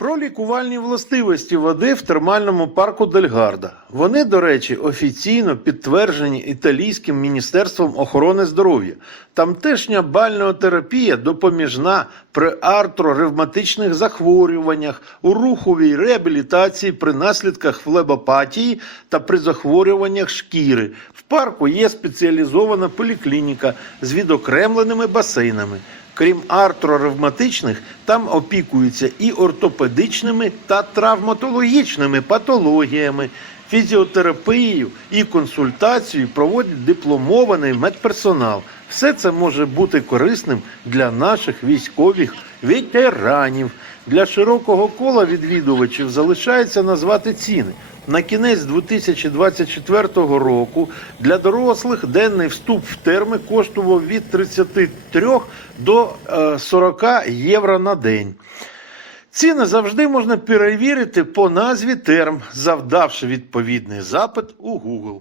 Про лікувальні властивості води в термальному парку Дельгарда. Вони, до речі, офіційно підтверджені Італійським міністерством охорони здоров'я. Тамтешня бальнеотерапія допоміжна при артроревматичних захворюваннях, у руховій реабілітації при наслідках флебопатії та при захворюваннях шкіри. В парку є спеціалізована поліклініка з відокремленими басейнами. Крім артроревматичних, там опікуються і ортопедичними та травматологічними патологіями, фізіотерапією і консультацією проводять дипломований медперсонал. Все це може бути корисним для наших військових ветеранів. Для широкого кола відвідувачів залишається назвати ціни. На кінець 2024 року для дорослих денний вступ в терми коштував від 33 до е, 40 євро на день. Ціни завжди можна перевірити по назві терм, завдавши відповідний запит у Google.